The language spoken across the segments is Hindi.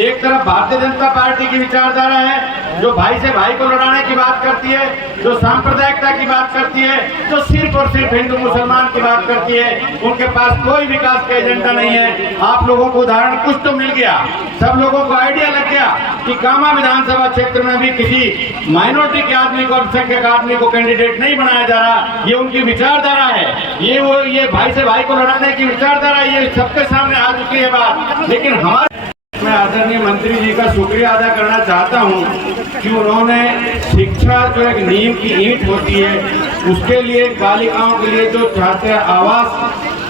एक तरफ भारतीय जनता पार्टी की विचारधारा है जो भाई से भाई को लड़ाने की बात करती है, जो सांप्रदायिकता की बात करती है, जो सिर्फ और सिर्फ हिंदू मुसलमान की बात करती है। उनके पास कोई विकास का एजेंडा नहीं है। आप लोगों को उदाहरण कुछ तो मिल गया, सब लोगों को आइडिया लग गया कि कामा विधानसभा क्षेत्र में भी किसी माइनॉरिटी के आदमी को, अल्पसंख्यक आदमी को कैंडिडेट नहीं बनाया जा रहा। ये उनकी विचारधारा है, ये भाई से भाई को लड़ाने की विचारधारा, ये सबके सामने आ चुकी है बात। लेकिन हमारे मैं आदरणीय मंत्री जी का शुक्रिया अदा करना चाहता हूं कि उन्होंने शिक्षा जो एक नींव की ईंट होती है, उसके लिए बालिकाओं के लिए जो छात्र आवास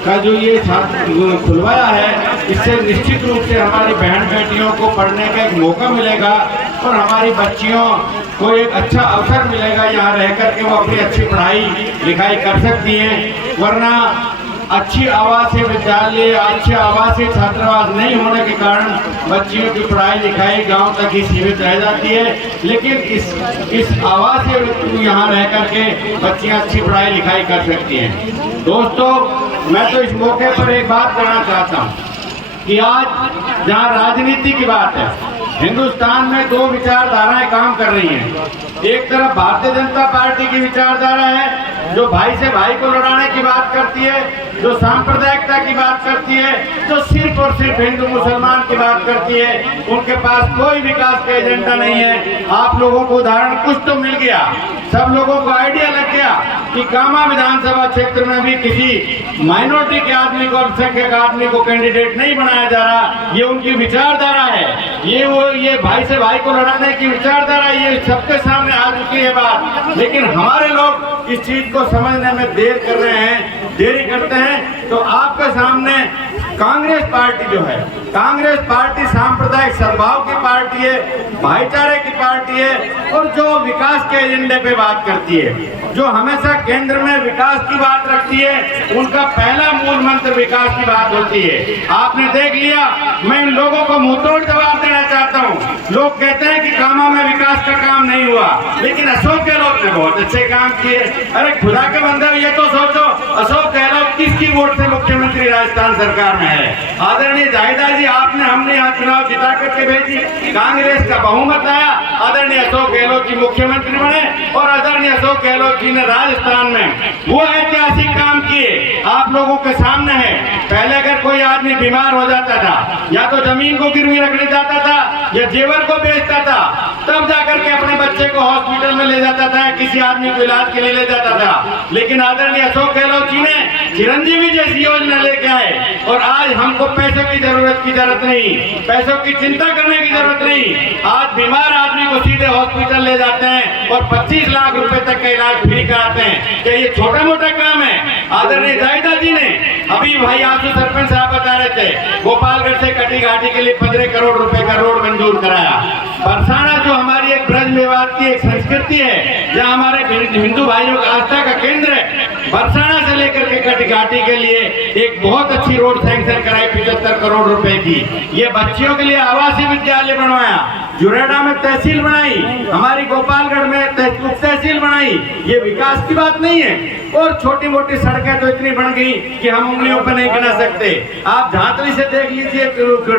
का जो ये खुलवाया है, इससे निश्चित रूप से हमारी बहन बेटियों को पढ़ने का एक मौका मिलेगा और हमारी बच्चियों को एक अच्छा अवसर मिलेगा यहाँ रह कर के वो अपनी अच्छी पढ़ाई लिखाई कर सकती हैं। वरना अच्छी आवासीय विद्यालय, अच्छे आवासीय छात्रावास नहीं होने के कारण बच्चियों की पढ़ाई लिखाई गांव तक ही सीमित रह जाती है। लेकिन इस आवासीय यहाँ रह करके बच्चियाँ अच्छी पढ़ाई लिखाई कर सकती हैं। दोस्तों, मैं तो इस मौके पर एक बात कहना चाहता हूँ कि आज जहाँ राजनीति की बात है, हिंदुस्तान में दो विचारधाराएं काम कर रही हैं। एक तरफ भारतीय जनता पार्टी की विचारधारा है जो भाई से भाई को लड़ाने की बात करती है, जो सांप्रदायिकता की बात करती है, जो सिर्फ और सिर्फ हिंदू मुसलमान की बात करती है। उनके पास कोई विकास का एजेंडा नहीं है। आप लोगों को उदाहरण कुछ तो मिल गया, सब लोगों को आइडिया लग गया कि कामा विधानसभा क्षेत्र में भी किसी माइनॉरिटी के आदमी को, अल्पसंख्यक आदमी को कैंडिडेट नहीं बनाया जा रहा। ये उनकी विचारधारा है, ये भाई से भाई को लड़ाने की विचारधारा, ये सबके सामने आ चुकी है बात। लेकिन हमारे लोग इस चीज को समझने में देरी करते हैं। तो आपके सामने कांग्रेस पार्टी जो है, कांग्रेस पार्टी सांप्रदायिक सद्भाव की पार्टी है, भाईचारे की पार्टी है और जो विकास के एजेंडे पे बात करती है, जो हमेशा केंद्र में विकास की बात रखती है। उनका पहला मूल मंत्र विकास की बात होती है। आपने देख लिया, मैं इन लोगों को मुंहतोड़ जवाब देना चाहता हूँ। लोग कहते हैं कि कामा में विकास का काम नहीं हुआ, लेकिन अशोक गहलोत ने बहुत अच्छे काम किए। अरे खुदा के बंदे, ये तो सोचो, अशोक गहलोत किसकी वोट से मुख्यमंत्री राजस्थान सरकार में है? आदरणीय जाहिदा जी, हमने यहाँ चुनाव जिता करके भेजी, कांग्रेस का बहुमत आया, आदरणीय अशोक गहलोत जी मुख्यमंत्री बने और आदरणीय अशोक गहलोत जी ने राजस्थान में वो ऐतिहासिक काम किए। आप लोगों के सामने है। पहले अगर कोई आदमी बीमार हो जाता था, या तो जमीन को गिरवी रखने जाता था या जेवर को बेचता था, तब जाकर के अपने बच्चे को हॉस्पिटल में ले जाता था, किसी आदमी को इलाज के लिए ले जाता था। लेकिन आदरणीय अशोक गहलोत जी ने चिरंजीवी जैसी योजना लेके आए और आज हमको पैसों की जरूरत नहीं, पैसों की चिंता करने की जरूरत नहीं। आज बीमार आदमी को सीधे हॉस्पिटल ले जाते हैं और 25 लाख रुपए तक का इलाज फ्री कराते हैं। क्या ये छोटा मोटा काम है? आदरणीय जाहिदा जी ने अभी भाई आंसू सरपंच साहब बता रहे थे, गोपालगढ़ से कटी घाटी के लिए 15 करोड़ रुपए का रोड मंजूर कराया। बरसाना जो हमारी एक ब्रज मेवात की एक संस्कृति है, जहाँ हमारे हिंदू भाइयों का आस्था का केंद्र है, बरसाना से लेकर के कटी घाटी के लिए एक बहुत अच्छी रोड सैंक्शन कराई 75 करोड़ रुपए की। ये बच्चियों के लिए आवासीय विद्यालय बनवाया, जुरेडा में तहसील बनाई, हमारी गोपालगढ़ में तहसील बनाई। ये विकास की बात नहीं है। और छोटी मोटी सड़कें तो इतनी बन गई कि हम उंगलियों पर नहीं गिना सकते। आप झांतरी से देख लीजिए,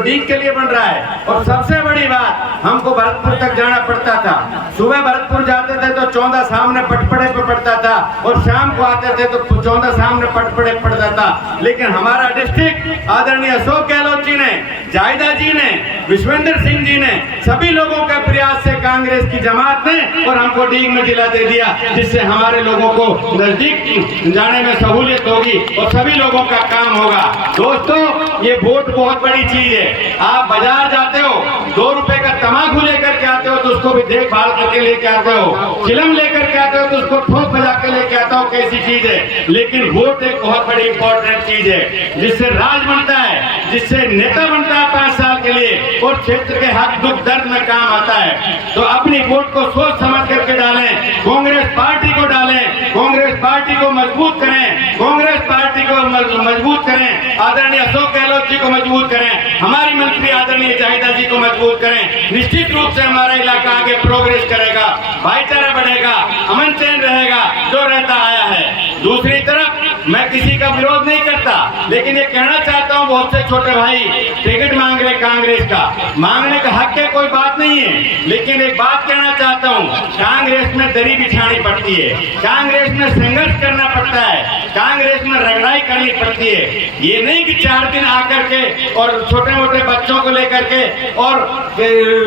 डीग के लिए बन रहा है। और सबसे बड़ी बात, हमको भरतपुर तक जाना पड़ता था। सुबह भरतपुर जाते थे तो चौंदा सामने पटपड़े पे पड़ता था और शाम को आते थे तो चौंदा सामने पटपड़े पड़ता था। लेकिन हमारा डिस्ट्रिक्ट आदरणीय अशोक गहलोत जी ने, जाहिदा जी ने, विश्वेंद्र सिंह जी ने, सभी लोगों के प्रयास से कांग्रेस की जमात ने और हमको डीग में जिला दे दिया, जिससे हमारे लोगों को नजदीक जाने में सहूलियत होगी और सभी लोगों का काम होगा। दोस्तों, ये वोट बहुत बड़ी चीज है। आप बाजार जाते हो, 2 रुपए का तमाकू लेकर के आते हो तो उसको भी देखभाल करके लेके आते हो, चिलम लेकर के आते हो तो उसको ठोक बजा के लेके आता हो, कैसी चीज है। लेकिन वोट एक बहुत बड़ी इंपॉर्टेंट चीज है, जिससे राज बनता है, जिससे नेता बनता है 5 साल के लिए और क्षेत्र के हक दुख दर्द में काम आता है। तो अपनी वोट को सोच समझ करके डालें, कांग्रेस पार्टी को डालें, कांग्रेस पार्टी को मजबूत करें, कांग्रेस पार्टी को मजबूत करें, आदरणीय अशोक गहलोत जी को मजबूत करें, हमारी मंत्री आदरणीय जाहिदा जी को मजबूत करें। निश्चित रूप से हमारा इलाका आगे प्रोग्रेस करेगा, भाईचारा बढ़ेगा, अमन चैन रहेगा जो रहता आया है। दूसरी तरफ मैं किसी का विरोध नहीं करता, लेकिन ये कहना चाहता हूँ बहुत से छोटे भाई टिकट मांग रहे कांग्रेस का, मांगने का हक है, कोई बात नहीं है, लेकिन एक बात कहना चाहता हूँ, कांग्रेस में दरी बिछानी पड़ती है, कांग्रेस में संघर्ष करना पड़ता है, कांग्रेस में रगड़ाई करनी पड़ती है। ये नहीं कि 4 दिन आकर के और छोटे मोटे बच्चों को लेकर के और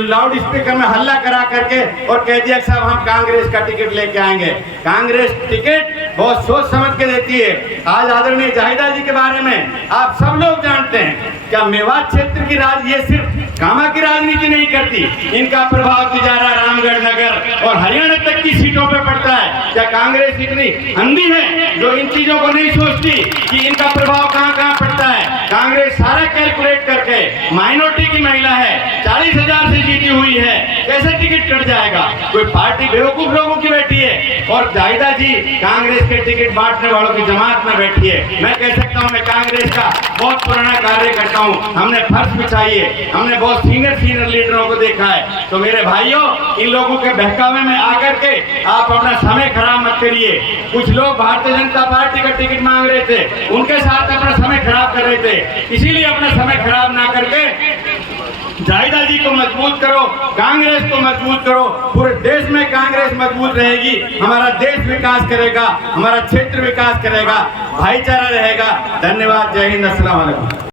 लाउड स्पीकर में हल्ला करा करके और कह दिया साहब हम कांग्रेस का टिकट लेके आएंगे। कांग्रेस टिकट बहुत सोच समझ के देती है। आज आदरणीय जाहिदा जी के बारे में आप सब लोग जानते हैं, क्या मेवात क्षेत्र की ये सिर्फ कामा की राजनीति नहीं करती, इनका प्रभाव तिजारा, रामगढ़ नगर और हरियाणा तक की सीटों पे पड़ता है। क्या कांग्रेस इतनी अंधी है जो इन चीजों को नहीं सोचती कि इनका प्रभाव कहां कहां पड़ता है? कांग्रेस सारा कैलकुलेट करके, माइनॉरिटी की महिला है, 40,000 से जीती हुई है, कैसे टिकट कट जाएगा? कोई पार्टी बेवकूफ लोगों की बैठी है और जाहिदा जी कांग्रेस के टिकट बांटने वालों की जमात में बैठी है। मैं कह सकता हूं मैं कांग्रेस का बहुत पुराना कार्य करता हूं, हमने फर्श बिछाई है, हमने बहुत सीनियर लीडरों को देखा है। तो मेरे भाइयों, इन लोगों के बहकावे में आकर के आप अपना समय खराब मत करिए। कुछ लोग भारतीय जनता पार्टी का टिकट मांग रहे थे, उनके साथ अपना समय खराब कर रहे थे, इसीलिए अपना समय खराब ना करके जाहिदा जी को मजबूत करो, कांग्रेस को मजबूत करो। पूरे देश में कांग्रेस मजबूत रहेगी, हमारा देश विकास करेगा, हमारा क्षेत्र विकास करेगा, भाईचारा रहेगा। धन्यवाद। जय हिंद। अस्सलाम वालेकुम।